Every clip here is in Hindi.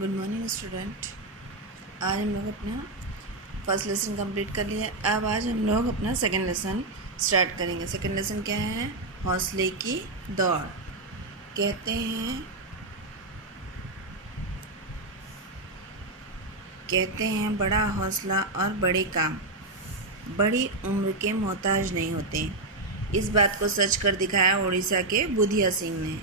Good morning student. आज हम लोग अपना फर्स्ट लेसन कंप्लीट कर लिया। अब आज हम लोग अपना सेकंड लेसन स्टार्ट करेंगे। सेकंड लेसन क्या है? हौसले की दौड़। कहते हैं बड़ा हौसला और बड़े काम बड़ी उम्र के मोहताज नहीं होते। इस बात को सच कर दिखाया उड़ीसा के बुधिया सिंह ने।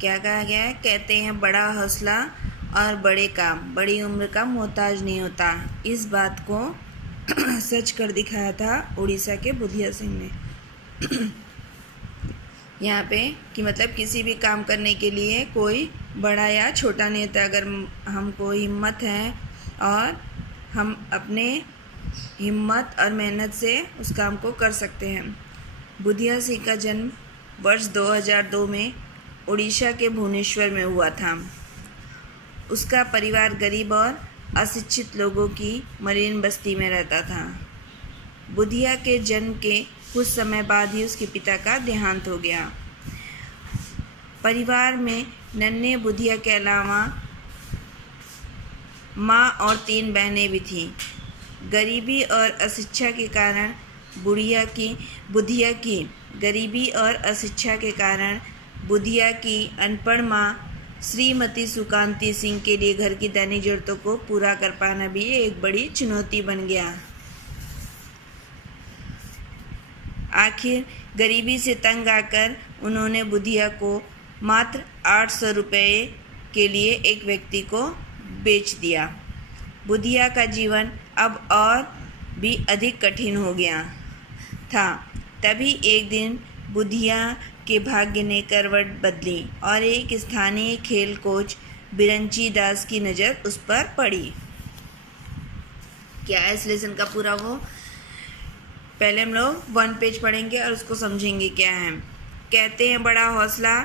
क्या कहा गया है? कहते हैं बड़ा हौसला और बड़े काम बड़ी उम्र का मोहताज नहीं होता। इस बात को सच कर दिखाया था उड़ीसा के बुधिया सिंह ने। यहाँ पे कि मतलब किसी भी काम करने के लिए कोई बड़ा या छोटा नहीं होता। अगर हमको हिम्मत है और हम अपने हिम्मत और मेहनत से उस काम को कर सकते हैं। बुधिया सिंह का जन्म वर्ष 2002 में उड़ीसा के भुवनेश्वर में हुआ था। उसका परिवार गरीब और अशिक्षित लोगों की मरीन बस्ती में रहता था। बुधिया के जन्म के कुछ समय बाद ही उसके पिता का देहांत हो गया। परिवार में नन्हे बुधिया के अलावा माँ और 3 बहनें भी थीं। गरीबी और अशिक्षा के कारण बुधिया की अनपढ़ माँ श्रीमती सुकांती सिंह के लिए घर की दैनिक जरूरतों को पूरा कर पाना भी एक बड़ी चुनौती बन गया। आखिर गरीबी से तंग आकर उन्होंने बुधिया को मात्र 800 रुपये के लिए एक व्यक्ति को बेच दिया। बुधिया का जीवन अब और भी अधिक कठिन हो गया था। तभी एक दिन बुधिया के भाग्य ने करवट बदली और एक स्थानीय खेल कोच बिरंची दास की नज़र उस पर पड़ी। क्या है इस लेसन का पूरा? वो पहले हम लोग 1 पेज पढ़ेंगे और उसको समझेंगे क्या है। कहते हैं बड़ा हौसला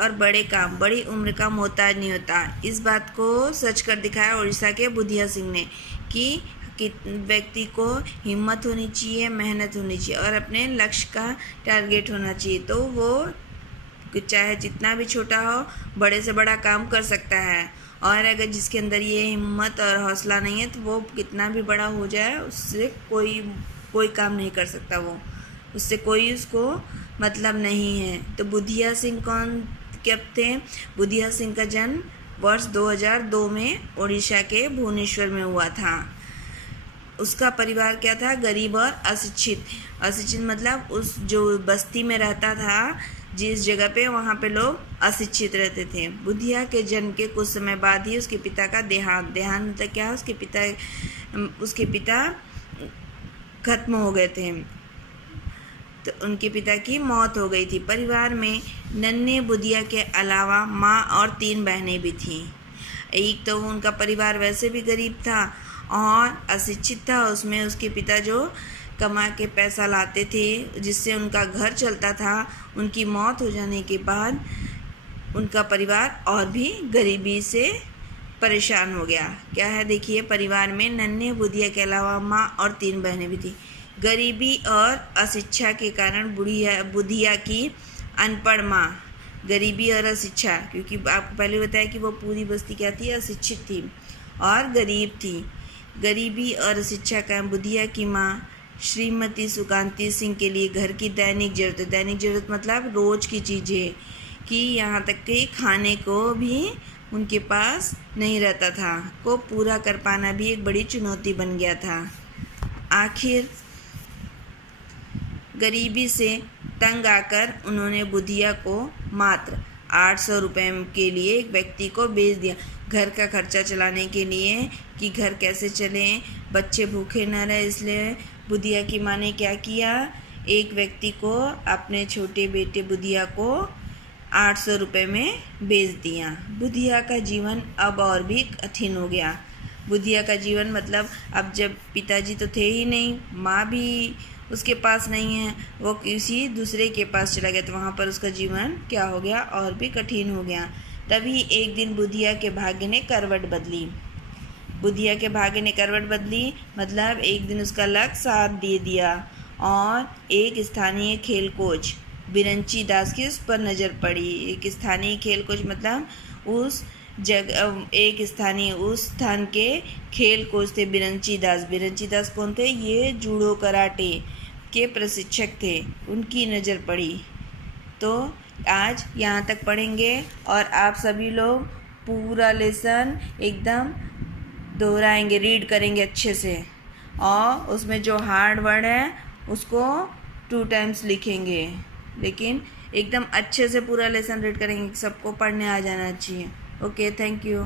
और बड़े काम बड़ी उम्र का मोहताज नहीं होता। इस बात को सच कर दिखाया उड़ीसा के बुधिया सिंह ने कि व्यक्ति को हिम्मत होनी चाहिए, मेहनत होनी चाहिए और अपने लक्ष्य का टारगेट होना चाहिए। तो वो चाहे जितना भी छोटा हो बड़े से बड़ा काम कर सकता है। और अगर जिसके अंदर ये हिम्मत और हौसला नहीं है तो वो कितना भी बड़ा हो जाए उससे कोई काम नहीं कर सकता। उससे कोई उसको मतलब नहीं है। तो बुधिया सिंह कौन कब थे? बुधिया सिंह का जन्म वर्ष 2002 में उड़ीसा के भुवनेश्वर में हुआ था। उसका परिवार क्या था? गरीब और अशिक्षित मतलब उस जो बस्ती में रहता था जिस जगह पे, वहाँ पे लोग अशिक्षित रहते थे। बुधिया के जन्म के कुछ समय बाद ही उसके पिता का देहांत क्या? उसके पिता खत्म हो गए थे, तो उनके पिता की मौत हो गई थी। परिवार में नन्हे बुधिया के अलावा माँ और 3 बहनें भी थीं। एक तो उनका परिवार वैसे भी गरीब था और अशिक्षित था। उसमें उसके पिता जो कमा के पैसा लाते थे जिससे उनका घर चलता था, उनकी मौत हो जाने के बाद उनका परिवार और भी गरीबी से परेशान हो गया। क्या है देखिए, परिवार में नन्हे बुधिया के अलावा माँ और 3 बहनें भी थी। गरीबी और अशिक्षा के कारण बुधिया की अनपढ़ माँ, गरीबी और अशिक्षा, क्योंकि आपको पहले बताया कि वो पूरी बस्ती क्या थी? अशिक्षित थी और गरीब थी। गरीबी और शिक्षा का बुधिया की माँ श्रीमती सुकांती सिंह के लिए घर की दैनिक जरूरत मतलब रोज की चीज़ें, कि यहाँ तक कि खाने को भी उनके पास नहीं रहता था, को पूरा कर पाना भी एक बड़ी चुनौती बन गया था। आखिर गरीबी से तंग आकर उन्होंने बुधिया को मात्र 800 रुपये के लिए एक व्यक्ति को बेच दिया। घर का खर्चा चलाने के लिए कि घर कैसे चले, बच्चे भूखे न रहे, इसलिए बुधिया की माँ ने क्या किया? एक व्यक्ति को, अपने छोटे बेटे बुधिया को 800 रुपये में बेच दिया। बुधिया का जीवन अब और भी कठिन हो गया। बुधिया का जीवन मतलब अब जब पिताजी तो थे ही नहीं, माँ भी उसके पास नहीं है, वो किसी दूसरे के पास चला गया, तो वहाँ पर उसका जीवन क्या हो गया? और भी कठिन हो गया। तभी एक दिन बुधिया के भाग्य ने करवट बदली। मतलब एक दिन उसका लक साथ दे दिया और एक स्थानीय खेल कोच बिरंची दास की उस पर नज़र पड़ी। एक स्थानीय खेल कोच मतलब उस एक स्थानीय उस स्थान के खेल कोच थे बिरंची दास। बिरंची दास कौन थे? ये जूडो कराटे के प्रशिक्षक थे। उनकी नज़र पड़ी। तो आज यहाँ तक पढ़ेंगे और आप सभी लोग पूरा लेसन एकदम दोहराएंगे, रीड करेंगे अच्छे से, और उसमें जो हार्ड वर्ड है उसको 2 टाइम्स लिखेंगे। लेकिन एकदम अच्छे से पूरा लेसन रीड करेंगे, सबको पढ़ने आ जाना चाहिए। Okay, thank you.